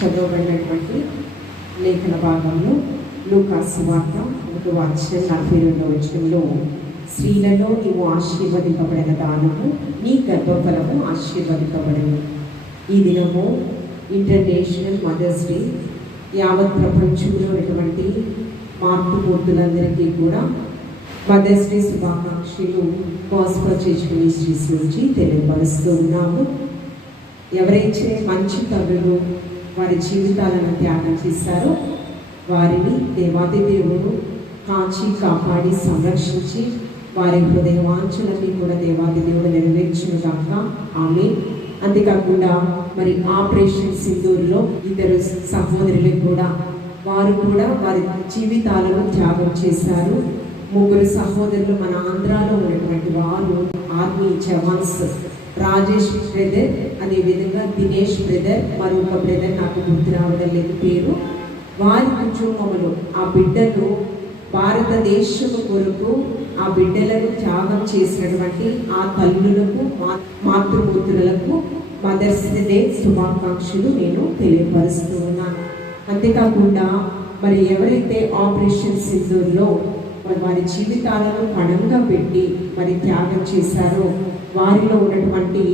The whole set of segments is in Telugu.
చదవబడినటువంటి లేఖన భాగంలో లూకా సువార్త 1:42 స్త్రీలలో నీవు ఆశీర్వదింపబడిన దానము నీ గర్భఫలము ఆశీర్వదింపబడను. ఈ దినము ఇంటర్నేషనల్ మదర్స్ డే. యావత్ ప్రపంచంలో ఉన్నటువంటి మాతృమూర్తులందరికీ కూడా మదర్స్ డే శుభాకాంక్షలు గాస్పెల్ చర్చ్ మినిస్ట్రీస్ నుంచి తెలియపరుస్తూ ఉన్నాము. ఎవరైతే మంచి తల్లులు వారి జీవితాలను త్యాగం చేశారో వారిని దేవాది దేవుడు కాచి కాపాడి సంరక్షించి వారి హృదయవాంఛలన్నీ కూడా దేవాది దేవుడు నెరవేర్చిన కాక ఆమె. అంతేకాకుండా మరి ఆపరేషన్ సింధూర్లో ఇద్దరు సహోదరులు కూడా వారు కూడా వారి జీవితాలను త్యాగం చేశారు. 3 సహోదరులు మన ఆంధ్రాలో ఉన్నటువంటి వారు ఆర్మీ జవాన్స్. రాజేష్ బ్రదర్, అదేవిధంగా దినేష్ బ్రదర్, మరొక బ్రదర్ నాకు గుర్తు రావడం లేదు పేరు. వారి కుటుంబంలో ఆ బిడ్డలు భారతదేశం కొరకు ఆ బిడ్డలను త్యాగం చేసినటువంటి ఆ తల్లులకు మాతృమూర్తులకు మదర్స్ డే శుభాకాంక్షలు నేను తెలియపరుస్తూ ఉన్నాను. అంతేకాకుండా మరి ఎవరైతే ఆపరేషన్ సింధూర్లో వారి జీవితాలను పణంగా పెట్టి మరి త్యాగం చేశారో వారిలో ఉన్నటువంటి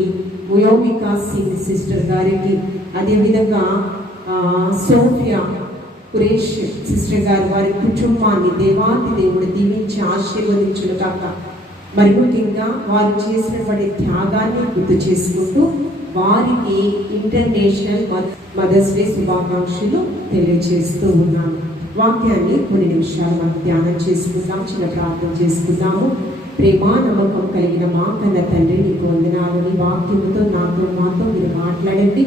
ముయోమికా సింగ్ సిస్టర్ గారికి, అదేవిధంగా సోఫియా కురేష్ సిస్టర్ గారు వారి కుటుంబాన్ని దేవాది దేవుడు దీవించి ఆశీర్వదించును కాక. మరి ముఖ్యంగా వారు చేసినటువంటి త్యాగాన్ని గుర్తు చేసుకుంటూ వారికి ఇంటర్నేషనల్ మదర్స్ డే శుభాకాంక్షలు తెలియజేస్తూ ఉన్నాను. వాక్యాన్ని కొన్ని నిమిషాలు మనం ధ్యానం చేసుకుందాం, చిన్న ప్రార్థన చేసుకుందాము. ప్రేమ నమ్మకం కలిగిన మా కన్న తండ్రి, నీకు వందనాలు. నీ వాక్యముతో మాతో మీరు మాట్లాడండి.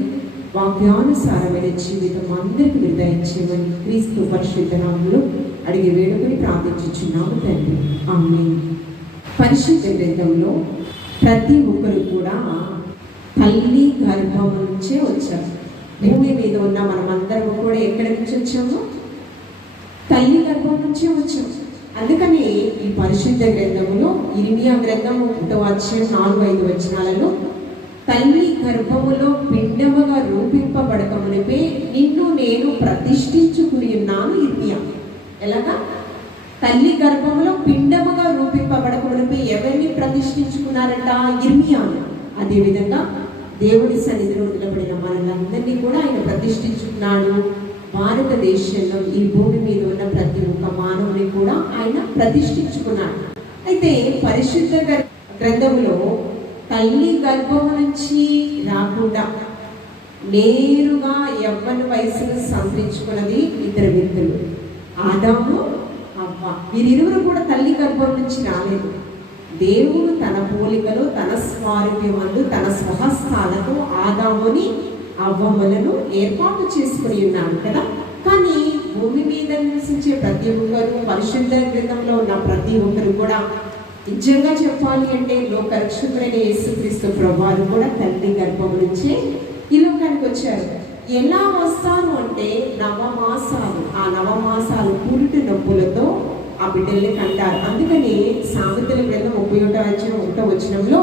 వాక్యానుసారమైన జీవితం అందరికీ మీరు దయచేయమని క్రీస్తు పరిశుద్ధ నామములో అడిగి వేడుకొని ప్రార్థించుచున్నాము తండ్రి, ఆమేన్. పరిశుద్ధ గ్రంథంలో ప్రతి ఒక్కరు కూడా తల్లి గర్భం నుంచే వచ్చారు. భూమి మీద ఉన్న మనమందరం కూడా ఎక్కడి నుంచి వచ్చాము? తల్లి గర్భం నుంచే వచ్చాము. అందుకని ఈ పరిశుద్ధ గ్రంథములో ఇర్మియా గ్రంథము 1:4-5 వచనాలలో తల్లి గర్భములో పిండముగా రూపింపబడకమునిపే నిన్ను నేను ప్రతిష్ఠించుకుని ఉన్నాను. ఇర్మియా ఎలాగా? తల్లి గర్భంలో పిండముగా రూపింపబడకమునిపే ఎవరిని ప్రతిష్ఠించుకున్నారంట? ఇర్మియాను. అదేవిధంగా దేవుడి సన్నిధిలో నిలబడిన మనలందరినీ కూడా ఆయన ప్రతిష్ఠించుకున్నాడు. భారతదేశంలో ఈ భూమి మీద ఉన్న ప్రతి ఒక్క మానవుని కూడా ఆయన ప్రతిష్ఠించుకున్నాడు. అయితే పరిశుద్ధ గ్రంథంలో తల్లి గర్భం నుంచి రాకుండా నేరుగా యవ్వన వయసును సంతరించుకున్నది 2 వ్యక్తులు, ఆదాము, హవ్వ. వీరిరువురు కూడా తల్లి గర్భం నుంచి రాలేదు. దేవుడు తన పోలికలో తన స్వారూప్యమందు తన స్వహస్తాలతో ఆదాముని అవ్వమ్మలను ఏర్పాటు చేసుకుని ఉన్నాడు కదా. కానీ భూమి మీద నివసించే ప్రతి ఒక్కరు, పరిశుద్ధ గ్రంథంలో ఉన్న ప్రతి ఒక్కరు కూడా నిజంగా చెప్పాలి అంటే లోకరక్షకుడైన యేసుక్రీస్తు ప్రభువారు కూడా తల్లి గర్భం నుంచే ఈ లోకానికి వచ్చారు. ఎలా వస్తారు అంటే నవమాసాలు. ఆ నవమాసాలు పురిటి నొప్పులతో ఆ బిడ్డల్ని కంటారు. అందుకని సామెతల గ్రంథం 31వ వచనంలో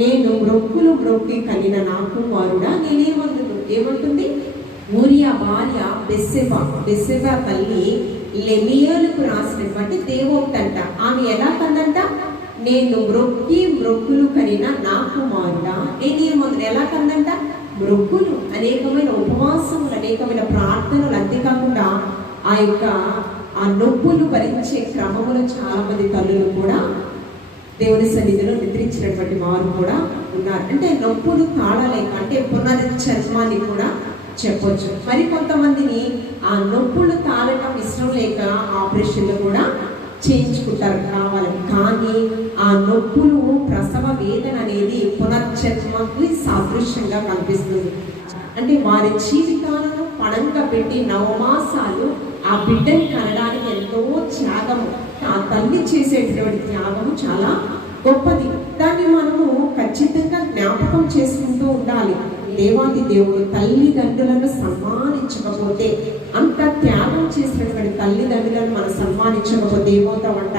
నేను మ్రొక్కి కలిగిన నా కుమారుడా ఏమంటుంది? ఊరియా భార్య బెస్సెబా తల్లి లెమియేలుకు రాసినటువంటి దేవోక్తంట. ఆమె ఎలా కందంట? నేను మ్రొక్కులు కలిగిన నా కుమారుడా. ఎలా కందంట? మ్రొక్కులు, అనేకమైన ఉపవాసములు, అనేకమైన ప్రార్థనలు. అంతేకాకుండా ఆ నొప్పులు భరించే క్రమంలో చాలా మంది తల్లులు కూడా దేవుని సన్నిధిలో నిద్రించినటువంటి వారు కూడా ఉన్నారు. అంటే నొప్పులు తాళలేక, అంటే పునరుజ్జన్మాన్ని కూడా చెప్పొచ్చు. మరి కొంతమందిని ఆ నొప్పులు తాళటం ఇష్టం లేక ఆపరేషన్లు కూడా చేయించుకుంటారు కావాలని. కానీ ఆ నొప్పులు, ప్రసవ వేదన అనేది పునర్జన్మకి సాదృశ్యంగా కనిపిస్తుంది. అంటే వారి జీవితాలను పణంగా పెట్టి 9 మాసాలు ఆ బిడ్డని కనడానికి ఎంతో త్యాగము, ఆ తల్లి చేసేటటువంటి త్యాగము చాలా గొప్పది. దాన్ని మనము ఖచ్చితంగా జ్ఞాపకం చేసుకుంటూ ఉండాలి. దేవాది దేవుడు తల్లిదండ్రులను సన్మానించకపోతే, అంత త్యాగం చేసినటువంటి తల్లిదండ్రులను మనం సన్మానించకపోతే ఏమవుతామంట?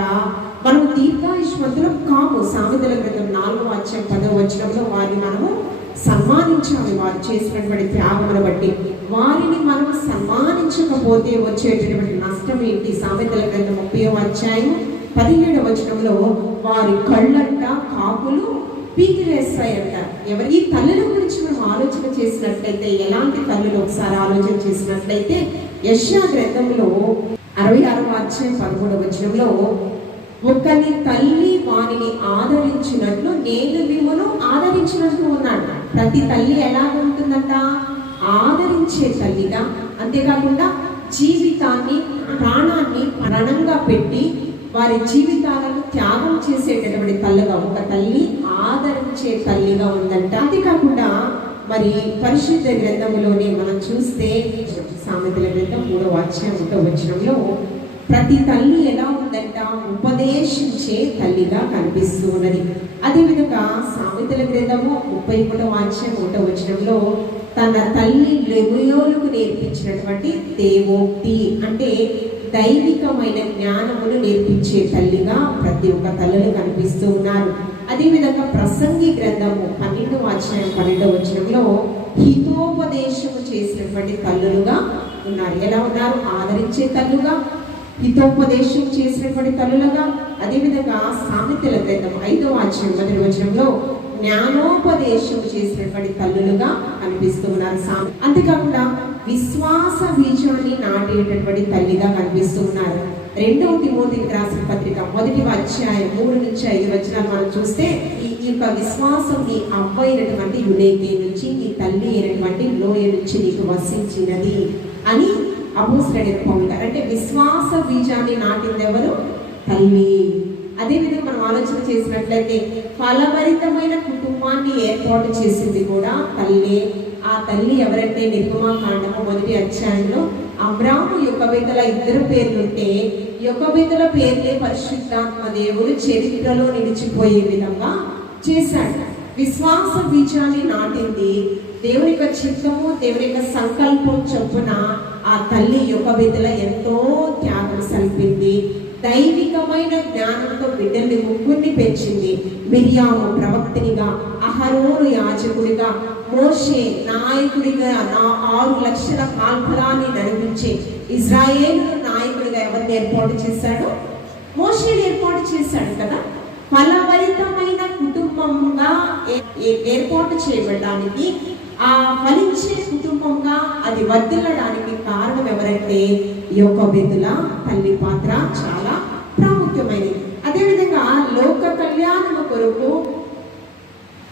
మనం దీర్ఘాయుష్మంతులం కాము. సామెతల గ్రంథం 4:10 వచనంలో వారిని మనము సన్మానించాలి వారు చేసినటువంటి త్యాగమును బట్టి. వారిని మనం సన్మానించకపోతే వచ్చేటటువంటి నష్టం ఏంటి? సామెతల గ్రంథం 30వ అధ్యాయం 17వ వచనంలో వారి కళ్ళంట కాకులు పీకివేస్తాయంట. ఎవరి ఈ తల్లుల గురించి మనం ఆలోచన చేసినట్లయితే, ఎలాంటి తల్లులు ఒకసారి ఆలోచన చేసినట్లయితే, యెషయా గ్రంథంలో 66వ అధ్యాయం 13వ వచనంలో, ఒకని తల్లి వానిని ఆదరించినట్లు నేను మిమ్మను ఆదరించినట్లు ఉన్నాడు. ప్రతి తల్లి ఎలా ఉంటుందంట? ఆదరించే తల్లిగా, అంతేకాకుండా జీవితాన్ని ప్రాణాన్ని పణంగా పెట్టి వారి జీవితాలను త్యాగం చేసేటటువంటి తల్లిగా, ఒక తల్లి ఆదరించే తల్లిగా ఉందంట. అంతేకాకుండా మరి పరిశుద్ధ గ్రంథంలోనే మనం చూస్తే సామెతల గ్రంథం 3వ అధ్యాయం 1వ వచనంలో ప్రతి తల్లి ఎలా ఉందంట? ఉపదేశించే తల్లిగా కనిపిస్తూ ఉన్నది. అదేవిధంగా సామెతల గ్రంథము 33వ అధ్యాయం 1వ వచనంలో తన తల్లి లెబయోలుకు నేర్పించినటువంటి దేవోక్తి అంటే దైవికమైన జ్ఞానమును నేర్పించే తల్లిగా ప్రతి ఒక్క తల్లులు కనిపిస్తూ ఉన్నారు. అదేవిధంగా ప్రసంగి గ్రంథము 12వ అధ్యాయం 12వ వచనంలో హితోపదేశము చేసినటువంటి తల్లులుగా ఉన్నారు. ఎలా ఉన్నారు? ఆదరించే తల్లుగా, హితోపదేశం చేసినటువంటి తల్లులుగా. అదేవిధంగా సామెతల గ్రంథం 5వ అధ్యాయం 1వ వచనంలో జ్ఞానోపదేశం చేసినటువంటి తల్లులుగా కనిపిస్తూ ఉన్నారు. అంతేకాకుండా విశ్వాస బీజాన్ని నాటేటటువంటి తల్లిగా కనిపిస్తూ ఉన్నారు. 2వ తిమోతికి రాసిన పత్రిక 1వ అధ్యాయం 3 నుంచి 5 వచనాలు మనం చూస్తే, ఈ యొక్క విశ్వాసం నీ అవ్వైనటువంటి యునేకే నుంచి, నీ తల్లి అయినటువంటి లోయ నుంచి నీకు వసించినది అని అపోస్తలుడైన పౌలు గారు. అంటే విశ్వాస బీజాన్ని నాటింది ఎవరు? తల్లి. అదేవిధంగా మనం ఆలోచన చేసినట్లయితే ఫలభరితమైన కుటుంబాన్ని ఏర్పాటు చేసింది కూడా తల్లి. ఆ తల్లి ఎవరంటే నిర్గమాకాండము 1వ అధ్యాయంలో అబ్రాము యొకోబెతుల 2 పేర్లుంటే యొకోబెతుల పేర్లే పరిశుద్ధాత్మ దేవుడు చరిత్రలో నిలిచిపోయే విధంగా చేశాడు. విశ్వాస బీజాన్ని నాటింది. దేవుని యొక్క చిత్తము, దేవుని యొక్క సంకల్పం చొప్పున ఆ తల్లి యొకోబెతుల ఎంతో త్యాగం సల్పింది. దైవికమైన జ్ఞానంతో బిడ్డల్ని ముగ్గురిని పెంచింది. మిరియాము ప్రవక్తినిగా, అహరోను యాజకుడిగా, మోషే నాయకుడిగా, 6 లక్షల కాల్పలాన్ని నడిపించి ఇజ్రాయేలు నాయకుడిగా ఎవరిని ఏర్పాటు చేశాడు? మోషేని ఏర్పాటు చేశాడు కదా. ఫలభరితమైన కుటుంబంగా ఏర్పాటు చేయబడడానికి, ఆ ఫలించే కుటుంబంగా అది వర్ధిల్లడానికి కారణం ఎవరంటే యొకోబెతుల తల్లి పాత్ర చాలా ప్రాముఖ్యమైనది. అదేవిధంగా లోక కళ్యాణము కొరకు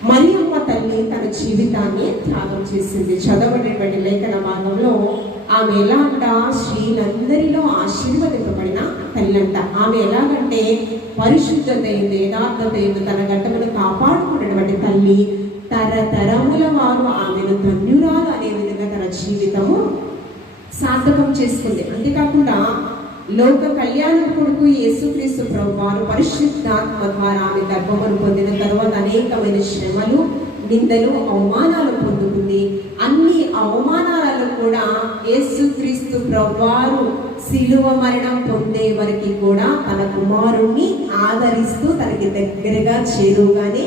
మరియమ్మ తల్లి తన జీవితాన్ని త్యాగం చేసింది. చదవబడినటువంటి లేఖన భాగంలో ఆమె ఎలా అంట? స్త్రీలందరిలో ఆశీర్వదింపబడిన తల్లి అంట. ఆమె ఎలాగంటే పరిశుద్ధత ఏంది, యథార్థత ఏంది, తన గట్టమును కాపాడుకున్నటువంటి తల్లి. తరతరముల వారు ఆమెను ధన్యురాలు అనే విధంగా తన జీవితము సార్థకం చేసుకుంది. అంతేకాకుండా లోక కళ్యాణం కొడుకు యేసుక్రీస్తు ప్రభువారు పరిశుద్ధాత్మ ద్వారా ఆమె గర్భమును పొందిన తర్వాత అనేకమైన శ్రమలు, నిందలు, అవమానాలు పొందుకుంది. అన్ని అవమానాలలో కూడా యేసుక్రీస్తు ప్రభువారు శిలువ మరణం పొందే వరకు కూడా తన కుమారుణ్ణి ఆదరిస్తూ తనకి దగ్గరగా చేరువుగానే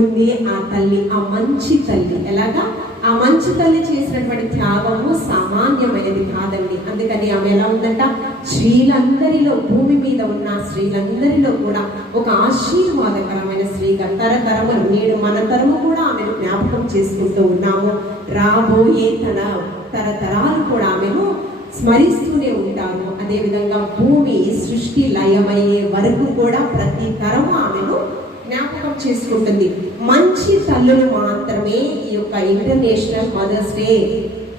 ఉంది ఆ తల్లి, ఆ మంచి తల్లి. ఎలాగా? ఆ మంచి తల్లి చేసినటువంటి త్యాగము సామాన్యమైనది కాదండి. అందుకని ఆమె ఎలా ఉందంట? స్త్రీలందరిలో, భూమి మీద ఉన్న స్త్రీలందరిలో కూడా ఒక ఆశీర్వాదకరమైన స్త్రీగా తరతరములు, నేడు మన తరము కూడా ఆమెను జ్ఞాపకం చేసుకుంటూ ఉన్నాము. రాబోయే తరతరాలు కూడా ఆమెను స్మరిస్తూనే ఉంటారు. అదేవిధంగా భూమి సృష్టి లయమయ్యే వరకు కూడా ప్రతి తరము ఆమెను జ్ఞాపకం చేసుకుంటుంది. మంచి తల్లులు మాత్రమే ఈ యొక్క ఇంటర్నేషనల్ మదర్స్ డే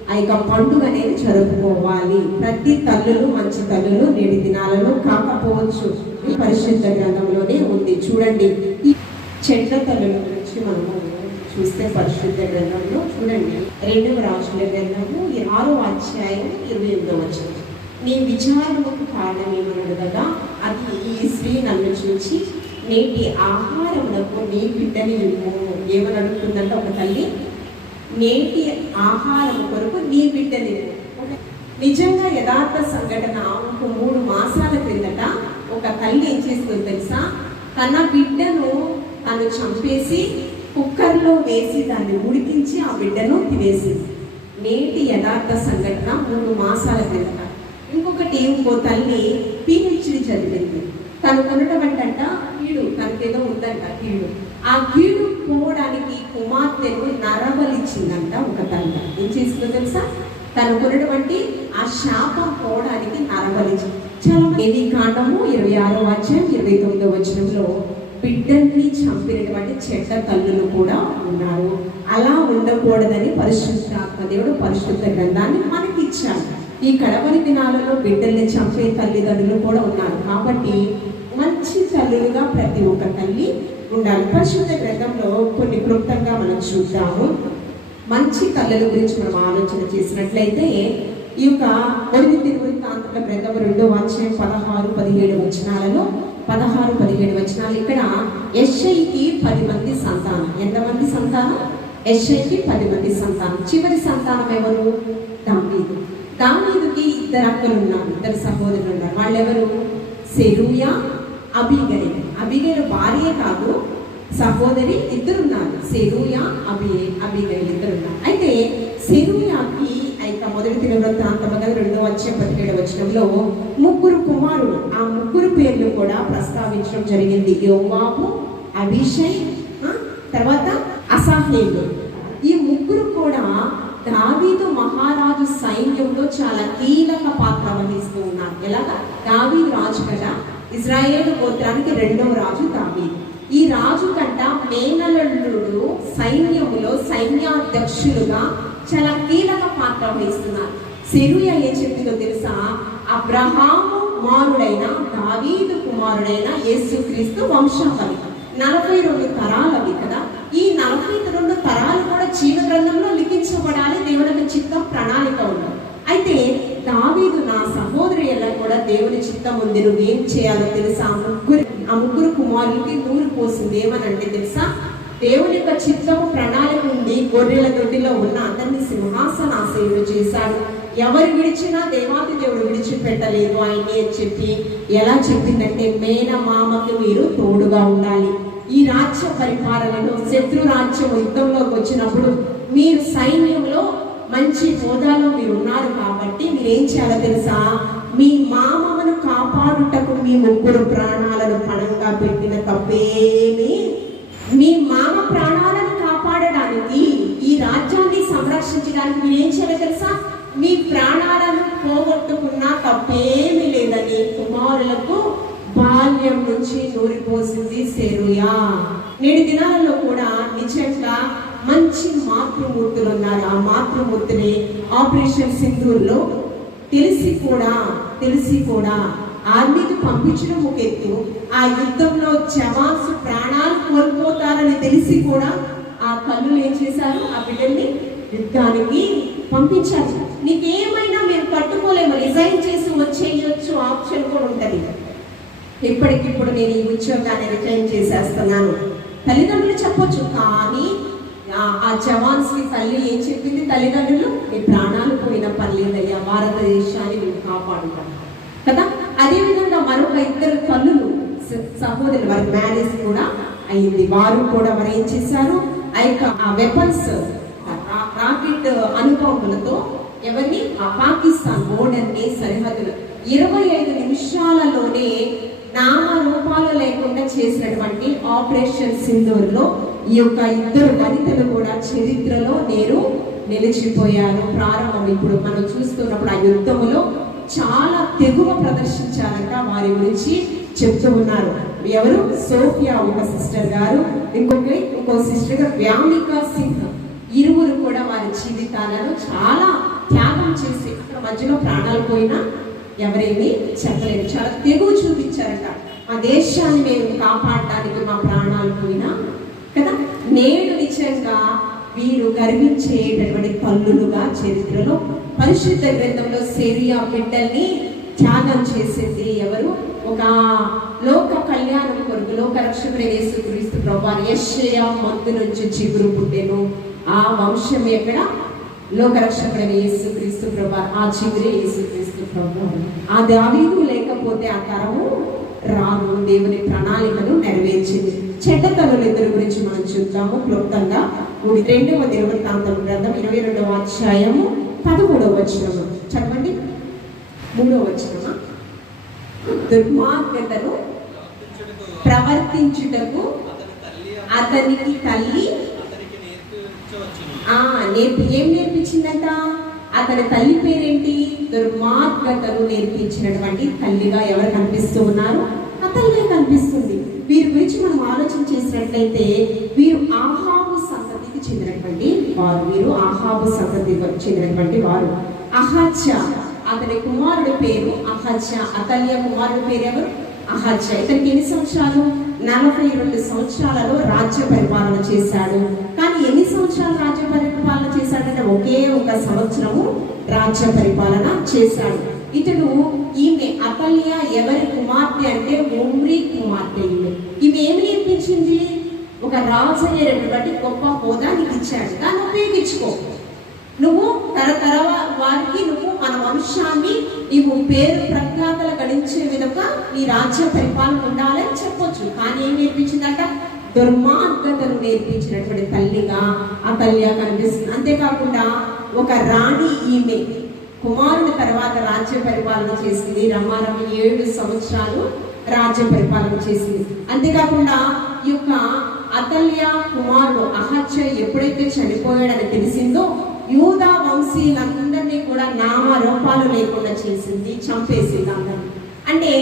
ఆ యొక్క పండుగ అనేది జరుపుకోవాలి. ప్రతి తల్లులు మంచి తల్లులు నేటి దినాలలో కాకపోవచ్చు. పరిశుద్ధ గ్రంథంలోనే ఉంది. చూడండి, ఈ చెడ్డ తల్లుల గురించి మనము చూస్తే పరిశుద్ధ గ్రంథంలో చూడండి, 2వ రాజుల గ్రంథము 6వ అధ్యాయం 28వ వచనం. నీ విచారముకు కారణమేమనగా అది ఈ స్త్రీ నన్ను చూచి నేటి ఆహారమునకు నీ బిడ్డని ఇవ్వు. ఏమని అడుగుతుందంటే ఒక తల్లి, నేటి ఆహారం కొరకు నీ బిడ్డని ఇవ్వు. నిజంగా యథార్థ సంఘటన. ఒక 3 మాసాల క్రిందట ఒక తల్లి ఏం చేస్తుంది తెలుసా? తన బిడ్డను తను చంపేసి కుక్కర్లో వేసి దాన్ని ఉడికించి ఆ బిడ్డను తినేసింది. నేటి యథార్థ సంఘటన 3 మాసాల క్రిందట. ఇంకొకటి ఇంకో తల్లి పిహెచ్డి చదివింది. తను కొనటమంట కీడు, తనకేదో ఉందంట కీడు. ఆ కీడు పోవడానికి కుమార్తెను నరబలిచ్చిందంట ఒక తల్లి. ఏం చేసిందో తెలుసా? తను కొనటువంటి ఆ శాపం పోవడానికి నరబలిచ్చింది. చాలా ఏది కాండము 26వ అధ్యాయం 29వ వచనంలో బిడ్డల్ని చంపినటువంటి చెడ్డ తల్లులు కూడా ఉన్నారు. అలా ఉండకూడదని పరిశుద్ధాత్మ దేవుడు పరిశుద్ధ గ్రంథాన్ని మనకి ఇచ్చాడు. ఈ కడవరి దినాలలో బిడ్డల్ని చంపే తల్లిదండ్రులు కూడా ఉన్నారు. కాబట్టి మంచి తల్లులుగా ప్రతి ఒక్క తల్లి ఉండాలి. పరిశుద్ధ గ్రంథంలో కొన్ని క్లుప్తంగా మనం చూద్దాము. మంచి తల్లుల గురించి మనం ఆలోచన చేసినట్లయితే ఈ యొక్క మొదటి దినవృత్తాంతముల గ్రంథము 2వ అధ్యాయం 16-17 వచనాలలో 16-17 వచనాలు. ఇక్కడ యెష్షయికి 10 మంది సంతానం. ఎంతమంది సంతానం? యెష్షయికి 10 మంది సంతానం. చివరి సంతానం ఎవరు? దావీదు. దావీదుకి 2 అక్కలు ఉన్నారు, 2 సహోదరులు ఉన్నారు. వాళ్ళెవరు? సెరూయా, అబీగైల్. అబీగైల్ భార్యే కాదు, సహోదరి 2 ఉన్నారు. సెరూయా, అబీగైల్ 2 ఉన్నారు. అయితే సెరూయాకి మొదటి దినవృత్తాంతముల 2వ అధ్యాయం 17వ వచనంలో 3 కుమారులు. ఆ 3 పేర్లు కూడా ప్రస్తావించడం జరిగింది. యోవాబు, అబీషై, తర్వాత అసాహేలు. ఈ 3 కూడా దావీదు మహారాజు సైన్యంలో చాలా కీలక పాత్ర వహిస్తూ ఉన్నారు. ఎలాగా? దావీదు రాజు కదా, ఇజ్రాయేలు గోత్రానికి 2వ రాజు దావీదు. ఈ రాజు కంట మేనల్లుడు సైన్యములో సైన్యాధ్యక్షులుగా చాలా కీలక పాత్ర వహిస్తున్నారు. సెరూయా ఏం చెప్పిందో తెలుసా? అబ్రహాము కుమారుడైన దావీదు కుమారుడైన యేసుక్రీస్తు వంశావళి 42 తరాలవి కదా. ఈ 42 తరాలు కూడా జీవ గ్రంథంలో లిఖించబడాలి. దేవుని చిత్తం, ప్రణాళిక ఉన్నది. అయితే దావీదు నా సహోదరి ఎలా కూడా దేవుని చిత్తం ఉంది. నువ్వేం చేయాలో తెలుసా? ఆ ముగ్గురు కుమారులకి నూరు పోసింది. ఏమనంటే తెలుసా? దేవుని యొక్క చిత్తము, ప్రణాళిక ఉంది. గొర్రెల దొడ్డిలో ఉన్న అందరినీ సింహాసనాసీనుడు చేశాడు. ఎవరు విడిచినా దేవాతి దేవుడు విడిచిపెట్టలేదు ఆయన్ని అని చెప్పి ఎలా చెప్పిందంటే, మేనమామకు మీరు తోడుగా ఉండాలి. ఈ రాజ్య పరిపాలనలో శత్రు రాజ్యం యుద్ధంలోకి వచ్చినప్పుడు మీరు సైన్యంలో మంచి హోదాలో మీరు ఉన్నారు కాబట్టి మీరేం చేయాలో తెలుసా? మీ మామను కాపాడుటకు మీ 3 ప్రాణాలను పణంగా పెట్టిన తప్పేమి. మీ మామ ప్రాణాలను కాపాడడానికి, ఈ రాజ్యాన్ని సంరక్షించడానికి మీరేం చేయాలో తెలుసా? మీ ప్రాణాలను పోగొట్టుకున్నా తప్పేమీ లేదని కుమారులకు బాల్యం నుంచి నూరిపోసింది సెరూయా. నేటి దినాలలో కూడా నిజంగా మంచి మాతృమూర్తులు ఉన్నారు. ఆ మాతృమూర్తిని ఆపరేషన్ సింధూర్లో తెలిసి కూడా ఆర్మీకి పంపించడం ఒక ఎత్తు, ఆ యుద్ధంలో జవాన్స్ ప్రాణాలు కోల్పోతారని తెలిసి కూడా ఆ తల్లులు ఏం చేశారు? ఆ బిడ్డల్ని యుద్ధానికి పంపించారు. నీకేమైనా మేము కట్టుకోలేము, రిజైన్ చేసి వచ్చేయచ్చు, ఆప్షన్ కూడా ఉంటుంది. ఇప్పటికిప్పుడు నేను ఈ ఉద్యోగాన్ని రిజైన్ చేసేస్తున్నాను తల్లిదండ్రులు చెప్పొచ్చు. కానీ ఆ జవాన్స్కి తల్లి ఏం చెప్పింది? తల్లిదండ్రులు, నీ ప్రాణాలు పోయిన పర్లేదయ్యా, భారతదేశాన్ని నువ్వు కాపాడుతాను కదా. అదేవిధంగా మరొక 2 తల్లులు సహోదరులు, వారి మ్యారేజ్ కూడా అయింది. వారు కూడా వారు ఏం చేశారు? ఆ వెపన్స్, రాకెట్ అనుభవములతో ఎవరిని? ఆ పాకిస్తాన్ బోర్డర్ని, సరిహద్దులు 25 నిమిషాలలోనే నామరూపాలు లేకుండా చేసినటువంటి ఆపరేషన్ సింధూర్లో ఈ యొక్క 2 వనితలు కూడా చరిత్రలో నిలిచిపోయారు. ప్రారంభం ఇప్పుడు మనం చూస్తున్నప్పుడు ఆ యుద్ధములో చాలా తెగువ ప్రదర్శించారంట. వారి గురించి చెప్తూ ఉన్నారు. ఎవరు? సోఫియా ఒక సిస్టర్ గారు, ఇంకో సిస్టర్ గారు వ్యామికా సింగ్. 2 కూడా వారి జీవితాలను చాలా త్యాగం చేసి అక్కడ మధ్యలో ప్రాణాలు పోయినా ఎవరేమీ చెప్పలేరు. చాలా తెగువ చూపించారట. మా దేశాన్ని మేము కాపాడడానికి మా ప్రాణాలు పోయినా కదా. నేడు నిజంగా వీరు గర్వించేటటువంటి తల్లులుగా చరిత్రలో పరిశుద్ధ గ్రంథంలో సెరూయా బిడ్డల్ని త్యాగం చేసింది ఎవరు? ఒక లోక కళ్యాణం కొరకు, లోక రక్షకుడైన యేసుక్రీస్తు ప్రభువారు. యెషయా మొద్దు నుంచి చిగురు పుట్టెను. ఆ వంశం ఎక్కడ? లోక రక్షకుడైన యేసుక్రీస్తు ప్రభువారు. ఆ చిగురే యేసుక్రీస్తు ప్రభువారు. ఆ దావీదు లేకపోతే ఆ తరము రాను. దేవుని ప్రణాళికను నెరవేర్చింది. చెడ్డ తల్లులు ఇద్దరి గురించి మనం చూద్దాము క్లుప్తంగా. 2వ దినవృత్తాంతం గ్రంథం 22వ అధ్యాయము 13వ వచనము చదవండి. 3వ వచనమా? దుర్మార్గతను ప్రవర్తించుటకు అతనికి తల్లి ఏం నేర్పించిందంట? అతని తల్లి పేరేంటి? దుర్మార్గతను నేర్పించినటువంటి తల్లిగా ఎవరు కనిపిస్తూ ఉన్నారు? అతనిగా కనిపిస్తుంది. వీరి గురించి మనం ఆలోచన చేసినట్లయితే వీరు ఆహాబు సంతతికి చెందినటువంటి వారు. అహజ్యా అతని కుమారుడి పేరు అహజ్యా. అతల్య కుమారుడి పేరు ఎవరు? అహజ్యా. ఇతనికి ఎన్ని సంవత్సరాలు? 42 సంవత్సరాలలో రాజ్య పరిపాలన చేశాడు. కానీ ఎన్ని సంవత్సరాలు రాజ్య పరిపాలన చేశాడంటే ఒకే ఒక సంవత్సరము రాజ్య పరిపాలన చేశాడు. ఇతడు ఈమె అతల్య ఎవరి కుమార్తె అంటే ఒమ్రీ కుమార్తె. ఈమె ఏమి నేర్పించింది? ఒక రాజు అనేటువంటి గొప్ప హోదా నీకు ఇచ్చాడు, దాన్ని ఉపయోగించుకో. నువ్వు తరతర వారికి నువ్వు మన వంశాన్ని నీవు పేరు ప్రఖ్యాతలు గడించే విధంగా నీ రాజ్య పరిపాలన ఉండాలని చెప్పొచ్చు. కానీ ఏం నేర్పించిందట? దుర్మార్గతను నేర్పించినటువంటి తల్లిగా అతల్య కనిపిస్తుంది. అంతేకాకుండా ఒక రాణి ఈమె కుమారుని తర్వాత రాజ్య పరిపాలన చేసింది. రమారమ 7 సంవత్సరాలు రాజ్య పరిపాలన చేసింది. అంతేకాకుండా ఈ యొక్క అతల్య కుమారుడు అహజ్యా ఎప్పుడైతే చనిపోయాడని తెలిసిందో యూదా వంశీయులందరినీ కూడా నామరూపాలు లేకుండా చేసింది, చంపేసింది అందరినీ. అంటే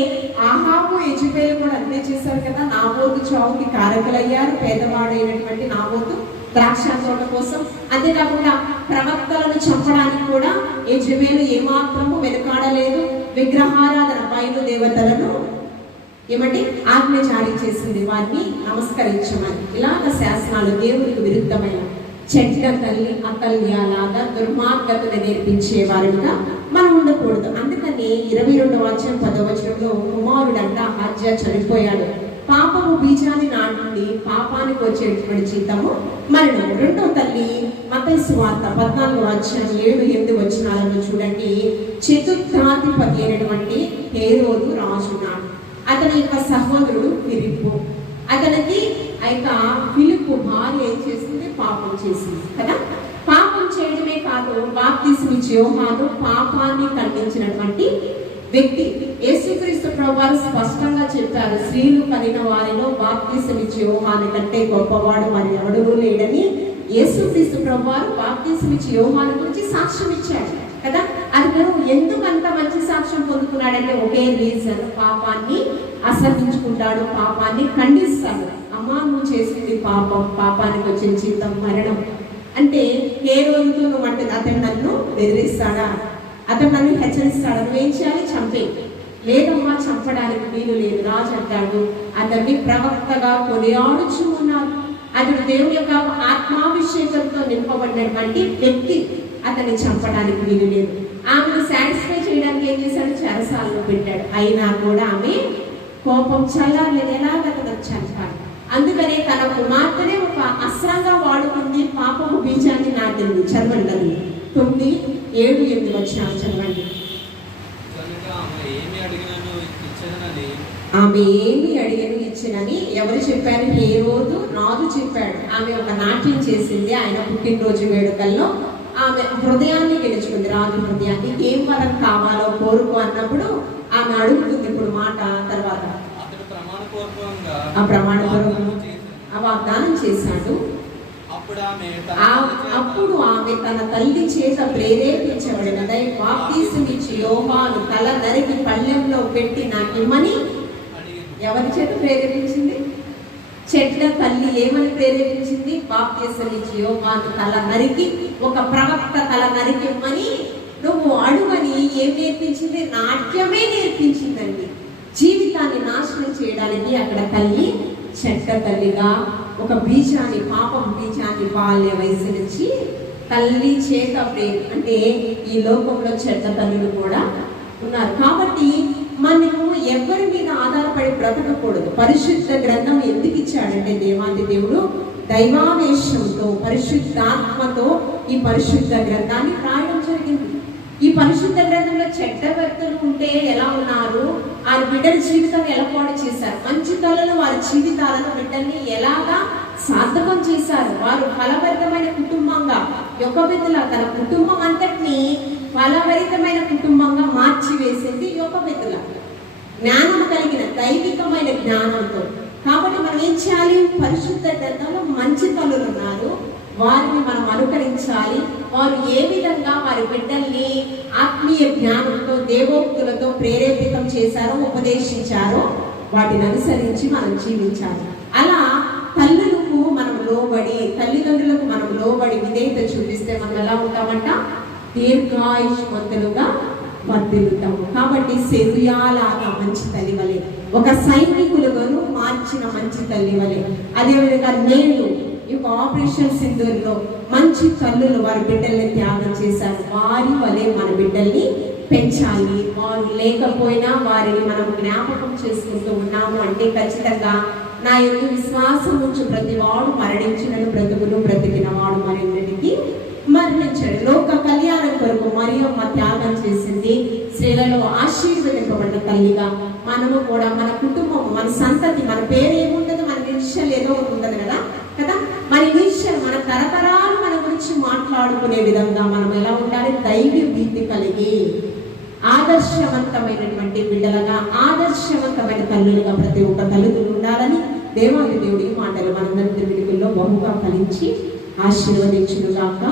ఆహాబు యెజెబెలు కూడా అంతే చేశారు కదా. నాబోతు చావుకి కారకులయ్యారు. పేదవాడైనటువంటి నాబోతు ద్రాక్ష తోట కోసం. అంతేకాకుండా ప్రవక్తలను చంపడానికి కూడా యెజెబెలు ఏమాత్రము వెనుకాడలేదు. విగ్రహారాధన బయలు దేవతలను ఆజ్ఞ జారీ చేసింది, వారిని నమస్కరించమని. ఇలాగ శాసనాలు దేవునికి విరుద్ధమైన చెడ్డ తల్లి అతల్యలాగా దుర్మార్గతను నేర్పించే వారిగా మనం ఉండకూడదు. అందుకని 22వ అధ్యాయం 10వ వచనంలో కుమారుడంట అహజ్యా చనిపోయాడు. పాపము బీజాన్ని నాటి పాపానికి వచ్చేటువంటి జీతము మరణం. రెండవ తల్లి మత్తయి సువార్త 14వ అధ్యాయం 7-8 వచనాలను చూడండి. చతుర్థాధిపతి అయినటువంటి హేరోదు రాజున్నాడు. అతని యొక్క సహోదరుడు ఫిలిప్పు. అతనికి ఫిలిప్పు భార్య ఏం చేసింది? పాపం చేసింది కదా. పాపం చేయడమే కాదు, బాప్తిస్మం ఇచ్చే యోహాను పాపాన్ని ఖండించినటువంటి వ్యక్తి. యేసుక్రీస్తు ప్రభువారు స్పష్టంగా చెప్పారు, స్త్రీలు కలిగిన వారిలో బాప్తిస్మం ఇచ్చే యోహాను కంటే గొప్పవాడు మరి ఎవడూ లేడని. యేసుక్రీస్తు ప్రభువారు బాప్తిస్మం ఇచ్చే యోహాను గురించి సాక్ష్యం ఇచ్చాడు కదా. అతను ఎందుకు అంత మంచి సాక్ష్యం పొందుకున్నాడంటే ఒకే రీజన్, పాపాన్ని అసహించుకుంటాడు, పాపాన్ని ఖండిస్తాడు. అమ్మా నువ్వు చేసింది పాపం, పాపానికి వచ్చే జీతం మరణం. అంటే ఏ రోజుతో నువ్వు అంటే అతను నన్ను బెదిరిస్తాడా, అతను నన్ను హెచ్చరిస్తాడా, నువ్వేం చేయాలి? చంపే. లేదమ్మా చంపడానికి వీలు లేదు. రాజు అంటాడు అతన్ని ప్రవక్తగా కొనియాడుచు ఉన్నారు. అతడు దేవుని యొక్క ఆత్మాభిషేకంతో నింపబడినటువంటి వ్యక్తి. అతన్ని చంపడానికి వీలు లేదు. ఆమెను సాటిస్ఫై చేయడానికి ఏం చేశాడు? చెరసాలలో పెట్టాడు. అయినా కూడా ఆమె కోపం చల్లారలేదు. ఎలాగ అతను చంపాలి. అందుకనే తన కుమార్తెనే ఒక అస్త్రంగా వాడుకుంది, పాపము బీజాన్ని నాటింది. చదవండి 9, 7, 8 వచనాలు చదవండి. ఆమె ఏమి అడిగను ఇచ్చినని ఎవరు చెప్పారు? హేరోదు రాజు చెప్పాడు. ఆమె ఒక నాట్యం చేసింది ఆయన పుట్టినరోజు వేడుకల్లో. ఆమె హృదయాన్ని గెలుచుకుంది, రాజు హృదయాన్ని. ఏం వరం కావాలో కోరుకో అన్నప్పుడు ఆమె అడుగుతుంది. ఇప్పుడు మాట తర్వాత ఆ వాగ్దానం చేశాడు. అప్పుడు ఆమె తన తల్లి చేత ప్రేరేపించబడినదై బాప్తిస్మం ఇచ్చి యోహాను తల నరికి పళ్ళెంలో పెట్టి నాకిమ్మని ఎవరి చేత ప్రేరేపించింది? చెడ్డ తల్లి ఏమని ప్రేరేపించింది? బాప్తిస్మం ఇచ్చి యోహాను తల నరికి, ఒక ప్రవక్త తల నరికిమ్మని నువ్వు అడుగని ఏం నేర్పించింది? నాట్యమే నేర్పించిందండి. జీవితాన్ని నాశనం చేయడానికి అక్కడ తల్లి చెడ్డ తల్లిగా ఒక బీజాన్ని, పాపం బీజాన్ని బాల్య వయసు నుంచి తల్లి చేత అంటే ఈ లోకంలో చెడ్డ తల్లులు కూడా ఉన్నారు. కాబట్టి మనము ఎవరి మీద ఆధారపడి బ్రతకకూడదు. పరిశుద్ధ గ్రంథం ఎందుకు ఇచ్చాడంటే దేవాది దేవుడు దైవావేశంతో పరిశుద్ధాత్మతో ఈ పరిశుద్ధ గ్రంథాన్ని రాయడం జరిగింది. ఈ పరిశుద్ధ గ్రంథంలో చెడ్డ వ్యక్తులు ఉంటే ఎలా ఉన్నారు, ఆ బిడ్డల జీవితాన్ని ఎలా పాడు చేశారు, మంచి తల్లులు వారి జీవితాలను బిడ్డల్ని ఎలాగా సార్థకం చేశారు. వారు ఫలభరితమైన కుటుంబంగా యొకోబెతుల తన కుటుంబం అంతటిని ఫలభరితమైన కుటుంబంగా మార్చివేసింది యొకోబెతుల, జ్ఞానం కలిగిన దైవికమైన జ్ఞానంతో. కాబట్టి మనం ఏం చేయాలి, పరిశుద్ధ గ్రంథంలో మంచి తల్లులు ఉన్నారు, వారిని మనం అనుకరించాలి. వారు ఏ విధంగా వారి బిడ్డల్ని ఆత్మీయ జ్ఞానంతో దేవోక్తులతో ప్రేరేపితం చేశారో, ఉపదేశించారో వాటిని అనుసరించి మనం జీవించాలి. అలా తల్లులకు మనం లోబడి, తల్లిదండ్రులకు మనం లోబడి విధేయత చూపిస్తే మనం ఎలా ఉంటామంట, దీర్ఘాయుష్మంతులుగా వర్ధిల్లుతాము. కాబట్టి సెరుయాలాగా మంచి తల్లి వలె, ఒక సైనికులుగాను మార్చిన మంచి తల్లి వలె, అదేవిధంగా నేను ఈ ఆపరేషన్ సింధూర్లో మంచి తల్లులు వారి బిడ్డల్ని త్యాగం చేశారు. వారి వలె మన బిడ్డల్ని పెంచాలి. వారు లేకపోయినా వారిని మనం జ్ఞాపకం చేసుకుంటూ ఉన్నాము అంటే ఖచ్చితంగా నా యొక్క విశ్వాసం నుంచి ప్రతి వాడు మరణించినను బ్రతుకును, బ్రతికిన వాడు మరెన్నటికి మరణించాడు. లోక కళ్యాణం కొరకు మరియమ్మ త్యాగం చేసింది. స్త్రీలలో ఆశీర్వదింపబడిన తల్లిగా మనము కూడా మన కుటుంబం, మన సంతతి, మన పేరు ఏముండదు, మన నిశ్చలు ఏదో ఉండదు కదా కదా మన నిశ్చయం, మన తరతరాలు మన గురించి మాట్లాడుకునే విధంగా మనం ఎలా ఉండాలి, దైవ భీతి కలిగి ఆదర్శవంతమైనటువంటి బిడ్డలుగా, ఆదర్శవంతమైన తల్లులుగా ప్రతి ఒక్క తల్లిదండ్రులు ఉండాలని దేవాది దేవుడి మాటలు మనందరి విడుదలలో బహుగా ఫలించి ఆశీర్వదించుగాక.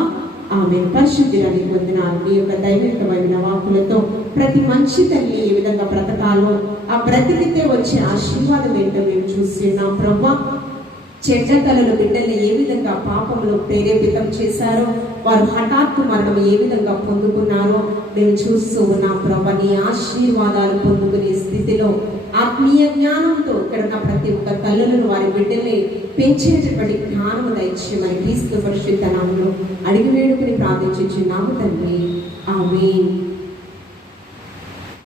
ఆమె పరిశుద్ధిని పొందినారు. ఈ యొక్క దైవికమైన వాక్కులతో ప్రతి మంచి తల్లి ఏ విధంగా బ్రతకాలో, ఆ బ్రతికితే వచ్చే ఆశీర్వాదం ఏంటో మేము చూస్తున్నాం. ప్రభా, చెడ్డ తల్లులు బిడ్డల్ని ఏ విధంగా పాపంలో ప్రేరేపితం చేశారో, వారు హఠాత్తు మరణం ఏ విధంగా పొందుకున్నారో మేము చూస్తూ ఉన్నాం. ప్రభా, నీ ఆశీర్వాదాలు పొందుకునే స్థితిలో ఆత్మీయ జ్ఞానంతో ఇక్కడ ఉన్న ప్రతి ఒక్క తల్లులను వారి బిడ్డల్ని పెంచేటటువంటి జ్ఞానము దయచేయమని క్రీస్తు పరిశుద్ధ నామములో అడిగి వేడుకుని ప్రార్థించుచున్నాము తండ్రి. ఆమేన్.